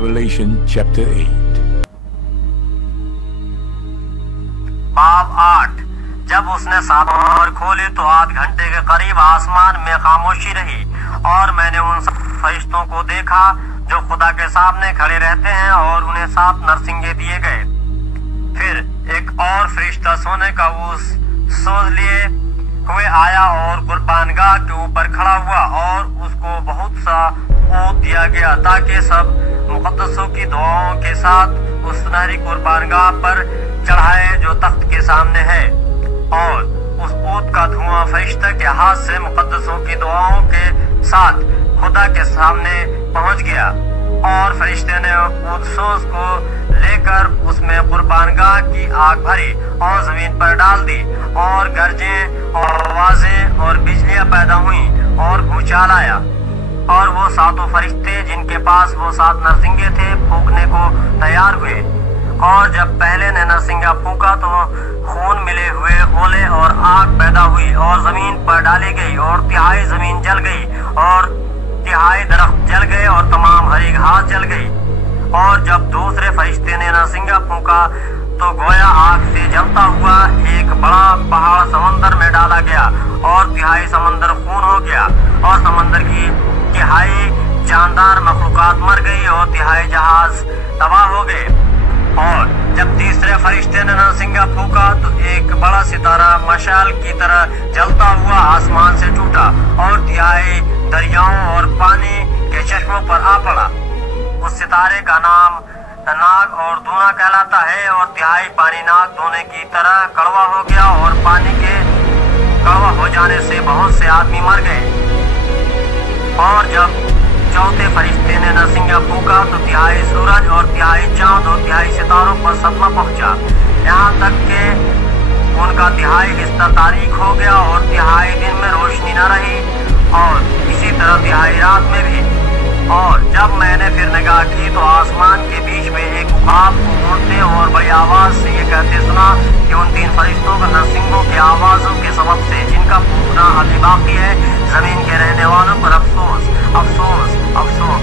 Revelation chapter 8. बाब 8। जब उसने सात मोहर खोली तो आध घंटे के करीब आसमान में खामोशी रही और मैंने उन फरिश्तों को देखा जो खुदा के सामने खड़े रहते हैं और उन्हें 7 नरसिंगे दिए गए। फिर एक और फरिश्ता सोने का उस सोज लिए हुए आया और कुर्बानगाह के ऊपर खड़ा हुआ और उसको बहुत सा ऊँट दिया गया ताकि सब मुकद्दसों की दुआओं के साथ उस सुनहरी कुर्बानगाह पर चढ़ाए जो तख्त के सामने है। और उस ऊँट का धुआं फरिश्ता के हाथ से मुकद्दसों की दुआओं के साथ खुदा के सामने पहुंच गया और फरिश्ते ने ऊँट सोज को लेकर उसमें कुर्बानगाह की आग भरी और जमीन पर डाल दी और गरजें और आवाजें और बिजलियां पैदा हुई और भूचाल आया। और वो 7 फरिश्ते जिनके पास वो 7 नरसिंगे थे फूंकने को तैयार हुए। और जब पहले ने नरसिंगा फूंका तो खून मिले हुए गोले और आग पैदा हुई और जमीन पर डाली गई और तिहाई जमीन जल गई और तिहाई दरख्त जल गए और तमाम हरी घास जल गई। और जब दूसरे फरिश्ते ने नरसिंगा फूंका तो गोया आग से जलता हुआ एक बड़ा पहाड़ समंदर में डाला गया और तिहाई समंदर खून हो गया और समंदर की तिहाई जानदार मखलूकात मर गई और तिहाई जहाज तबाह हो गए। और जब तीसरे फरिश्ते ने नरसिंगा फूंका तो एक बड़ा सितारा मशाल की तरह जलता हुआ आसमान से टूटा और तिहाई दरियाओं और पानी के चश्मों पर आ पड़ा। उस सितारे का नाम नाग और दूना कहलाता है और तिहाई पानी नाग दूने की तरह कड़वा हो गया और पानी के कड़वा हो जाने से बहुत से आदमी मर गए। और जब चौथे फरिश्ते ने नरसिंगा फूंका तो तिहाई सूरज और तिहाई चांद और तिहाई सितारों पर सदमा पहुंचा, यहाँ तक कि उनका तिहाई हिस्सा तारीख हो गया और तिहाई दिन में रोशनी न रही और इसी तरह तिहाई रात में भी। और जब मैंने फिर निगाह की तो आसमान के बीच में एक उकाब को उड़ते और बड़ी आवाज से ये कहते सुना कि उन 3 फरिश्तों का नरसिंगों की आवाजों के सबब से जिनका फूंकना अभी बाकी है, जमीन के रहने वालों पर अफसोस अफसोस अफसोस।